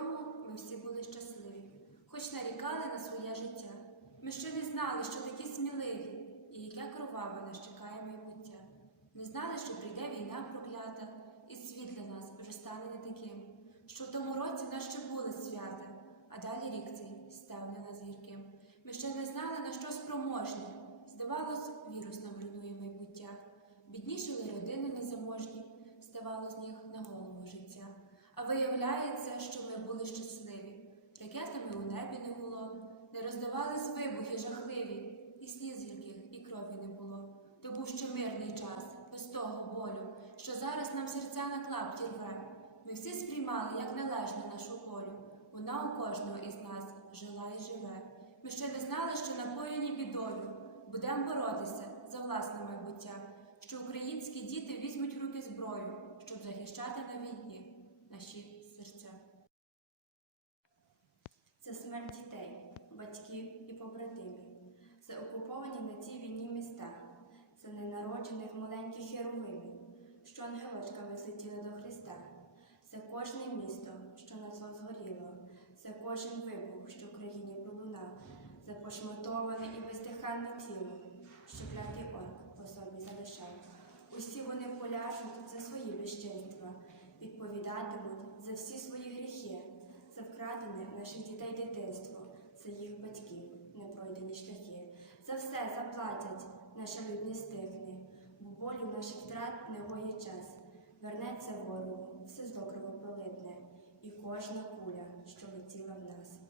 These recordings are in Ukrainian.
тому ми всі були щасливі, хоч нарікали на своє життя. Ми ще не знали, що такі сміливі, і яке кроваве нас чекає майбуття. Не знали, що прийде війна проклята, і світ для нас вже стане не таким, що в тому році в нас ще були свята, а далі рік цей став для нас гірким. Ми ще не знали, на що спроможні. Здавалось, вірус нам руйнує майбуття. Біднішили родини незаможні, ставало з них на голову життя. А виявляється, що ми були щасливі. Ракетами у небі не гуло, не роздавались вибухи жахливі, і сліз гірких, і крові не було. То був ще мирний час, без того болю, що зараз нам серця на клапті рве. Ми всі сприймали, як належну нашу волю. Вона у кожного із нас жила і живе. Ми ще не знали, що напоєні бідою. Будемо боротися за власне майбуття, що українські діти візьмуть в руки зброю, щоб захищати на війні наші серця. Це смерть дітей, батьків і побратимів. Це окуповані на цій війні міста, це ненароджених маленьких херовимів, що ангелочками злетіли до Христа. Це кожне місто, що на зло згоріло, це кожен вибух, що в країні пролунав, це пошматоване і бездиханне тіло, що клятий орк по собі залишав. Усі вони поляжуть за свої безчинства, відповідатимуть за всі свої гріхи, це вкрадене наших дітей дитинство, це їх батьків, непройдені шляхи. За все заплатять, наша люд не стихне, бо болю наших втрат не гоє час. Вернеться ворогу, все зло кровопролитне, і кожна куля, що летіла в нас.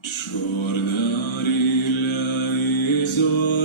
Чорна ріля і зорана,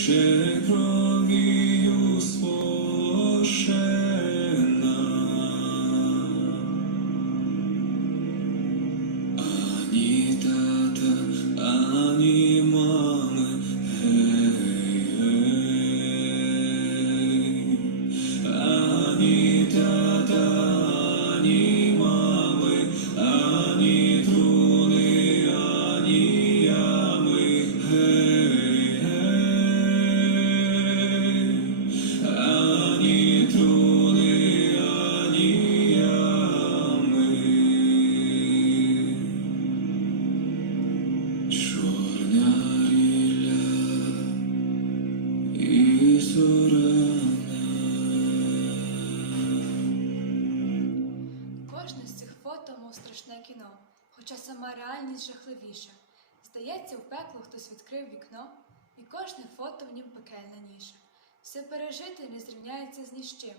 ще мов страшне кіно, хоча сама реальність жахливіша. Здається, в пекло хтось відкрив вікно, і кожне фото в нім пекельна ніша. Все пережити не зрівняється з ніщим.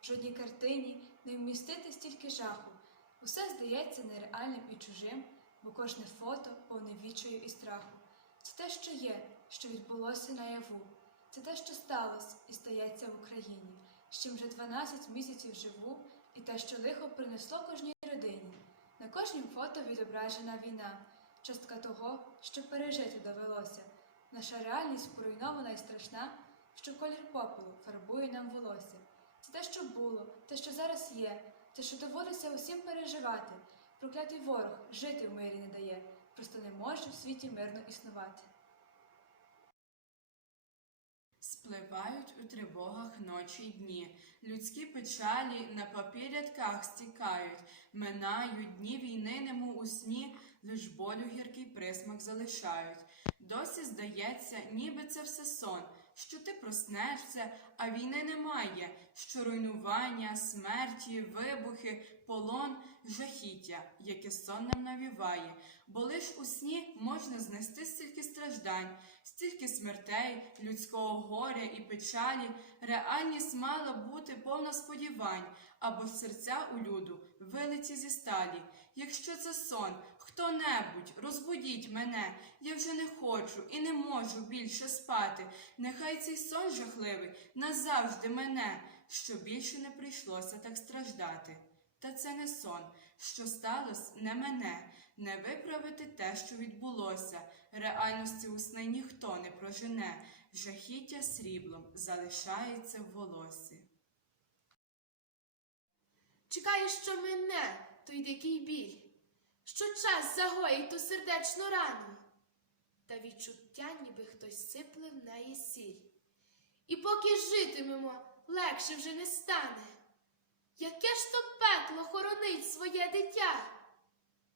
В жодній картині не вмістити стільки жаху. Усе здається нереальним і чужим, бо кожне фото повне відчаю і страху. Це те, що є, що відбулося наяву. Це те, що сталося і стається в Україні, з чим вже 12 місяців живу, і те, що лихо принесло кожній родині. На кожнім фото відображена війна, частка того, що пережити довелося. Наша реальність поруйнована і страшна, що колір попелу фарбує нам волосся. Це те, що було, те, що зараз є, те, що доводиться усім переживати. Проклятий ворог жити в мирі не дає, просто не може в світі мирно існувати. Спливають у тривогах ночі й дні, людські печалі на папірятках стікають, минають дні війни, нему у сні, лиш болю гіркий присмак залишають. Досі здається, ніби це все сон, що ти проснешся, а війни немає, що руйнування, смерті, вибухи, полон, жахіття, яке сон нам навіває, бо лиш у сні можна знести стільки страждань, стільки смертей, людського горя і печалі, реальність мала бути повна сподівань, або серця у люду вилиті зі сталі. Якщо це сон, хто-небудь, розбудіть мене, я вже не хочу і не можу більше спати. Нехай цей сон жахливий назавжди мене, що більше не прийшлося так страждати. Та це не сон, що сталося, не мене, не виправити те, що відбулося. Реальності у сни ніхто не прожене, жахіття сріблом залишається в волосі. Чекаєш, що мине той дикий біль, що час загоїть ту сердечну рану, та відчуття, ніби хтось сипле в неї сіль. І поки житимемо, легше вже не стане. Яке ж то пекло хоронить своє дитя?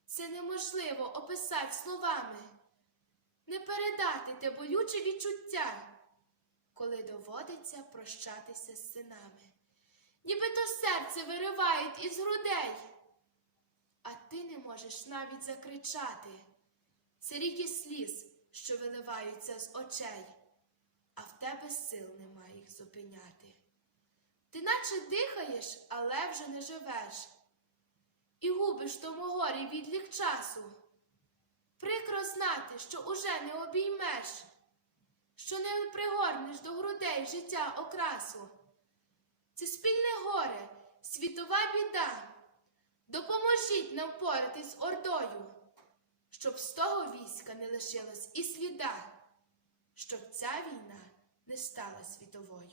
Це неможливо описати словами, не передати те болюче відчуття, коли доводиться прощатися з синами ніби то серце виривають із грудей. А ти не можеш навіть закричати. Це ріки сліз, що виливаються з очей, а в тебе сил нема їх зупиняти. Ти наче дихаєш, але вже не живеш, і губиш тому горі відлік часу. Прикро знати, що уже не обіймеш, що не пригорнеш до грудей життя окрасу. Це спільне горе, світова біда. Допоможіть нам впоратись з ордою, щоб з того війська не лишилось і сліда, щоб ця війна не стала світовою.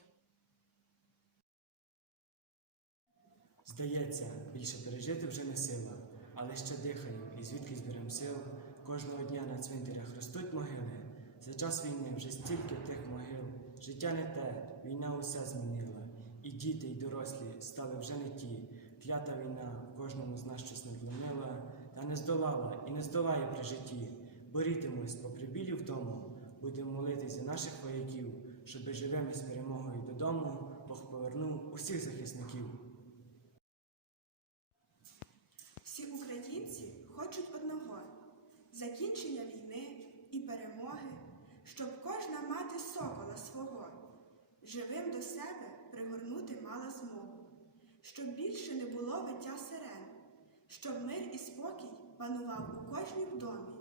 Здається, більше пережити вже не сила, але ще дихаю, і звідки зберем сил. Кожного дня на цвинтарях ростуть могили. За час війни вже стільки тих могил. Життя не те, війна усе змінила. І діти, і дорослі стали вже не ті. Клята війна кожному з нас щось надломила, та не здолала і не здолає при житті. Борітимось попри білі вдому, будемо молитись за наших вояків, щоби живими з перемогою додому Бог повернув усіх захисників. Всі українці хочуть одного закінчення війни і перемоги, щоб кожна мати сокола свого, живим до себе пригорнути мала змогу, щоб більше не було виття сирен, щоб мир і спокій панував у кожнім домі,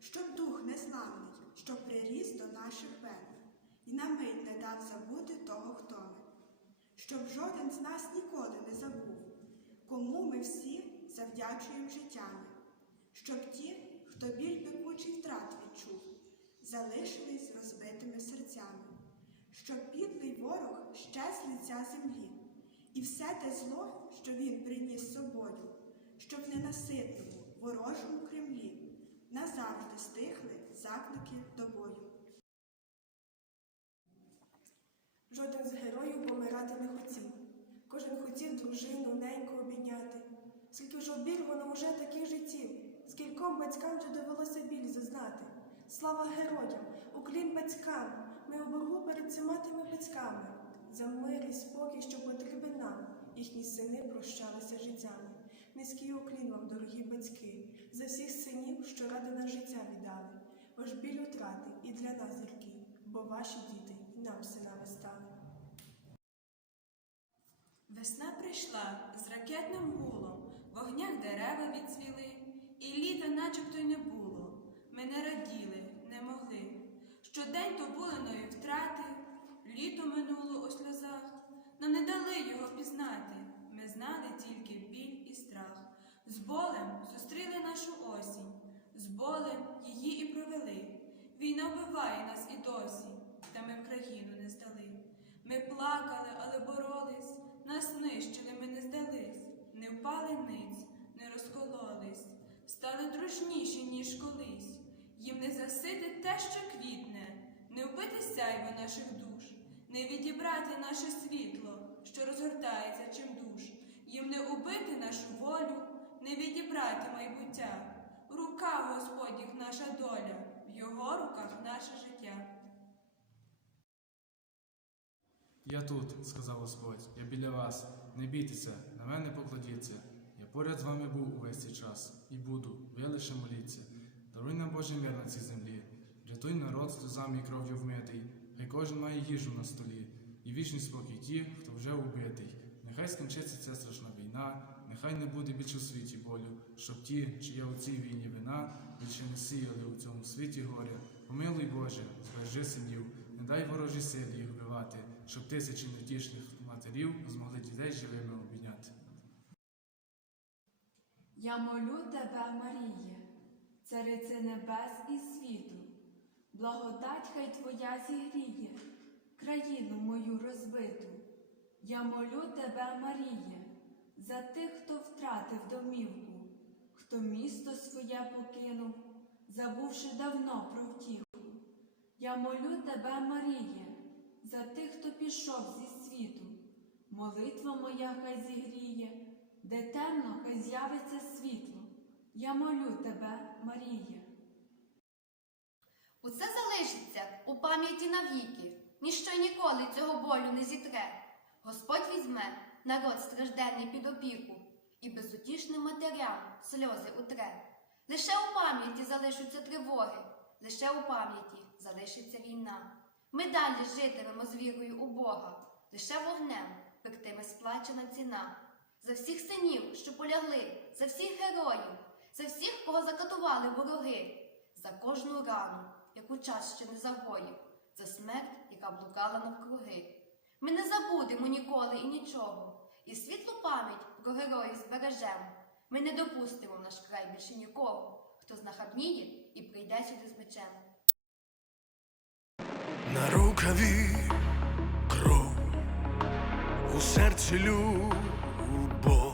щоб дух незламний, щоб приріс до наших вен, і на мить не дав забути того, хто ми, щоб жоден з нас ніколи не забув, кому ми всі завдячуємо життями, щоб ті, хто біль пекучий втрат відчув, залишились розбитими серцями, щоб підлий ворог щез лиця землі, і все те зло, що він приніс з собою, щоб ненаситному ворожому Кремлі назавжди стихли заклики до бою. Жоден з героїв помирати не хотів. Кожен хотів дружину, неньку обійняти. Скільки ж обірвано уже таких життів, скільком батькам вже довелося біль зазнати. Слава героям, уклін батькам, ми у боргу перед цими тими батьками. За мир і спокій, що потрібен нам, їхні сини прощалися життями. Низький уклін вам, дорогі батьки, за всіх синів, що ради на життя віддали. Ваш біль утрати і для нас гіркий, бо ваші діти і нам синами стали. Весна прийшла з ракетним гулом, в огнях дерева відцвіли, і літа начебто й не було. Ми не раділи, не могли. Щодень то були нові втрати, літо минуло у сльозах, нам не дали його пізнати. Ми знали тільки біль і страх. З болем зустріли нашу осінь, з болем її і провели. Війна вбиває нас і досі, та ми країну не здали. Ми плакали, але боролись, нас нищили, ми не здались, не впали ниць, не розкололись, стали дружніші, ніж колись. Їм не засити те, що квітне, не вбити сяйво наших душ, не відібрати наше світло, що розгортається чим душ, їм не убити нашу волю, не відібрати майбуття. Рука Господніх наша доля, в його руках наше життя. Я тут, сказав Господь, я біля вас. Не бійтеся, на мене покладіться. Я поряд з вами був увесь цей час і буду, ви лише моліться. Даруй нам Божий мир на цій землі. Рятуй народ сльозами і кров'ю вмитий. Хай кожен має їжу на столі, і вічний спокій ті, хто вже убитий. Нехай скінчиться ця страшна війна, нехай не буде більше у світі болю, щоб ті, чия у цій війні вина, більше не сіяли у цьому світі горя. Помилуй Боже, збережи синів, не дай ворожі силі їх вбивати, щоб тисячі невтішних матерів змогли дітей живими обійняти. Я молю тебе, Маріє, царице небес і світу, благодать хай твоя зігріє, країну мою розбиту. Я молю тебе, Маріє, за тих, хто втратив домівку, хто місто своє покинув, забувши давно про втіху. Я молю тебе, Маріє, за тих, хто пішов зі світу. Молитва моя хай зігріє, де темно, хай з'явиться світло. Я молю тебе, Маріє. Усе залишиться у пам'яті навіки, ніщо й ніколи цього болю не зітре. Господь візьме народ стражденний під опіку і безутішним матерям сльози утре. Лише у пам'яті залишаться тривоги, лише у пам'яті залишиться війна. Ми далі житимемо з вірою у Бога, лише вогнем пектиме сплачена ціна. За всіх синів, що полягли, за всіх героїв, за всіх, кого закатували вороги, за кожну рану, яку час ще не загоїв, за смерть, яка блукала навкруги. Ми не забудемо ніколи і нічого, і світлу пам'ять про героїв збережем. Ми не допустимо в наш край більше нікого, хто знахабніє і прийде сюди з мечем. На рукаві кров, у серці любов,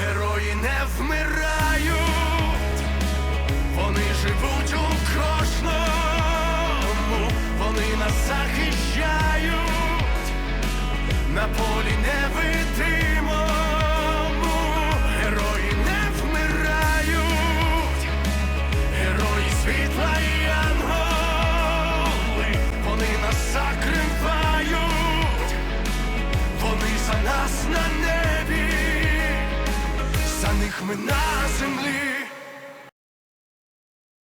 герої не вмирають, вони живуть у кожному, вони нас захищають,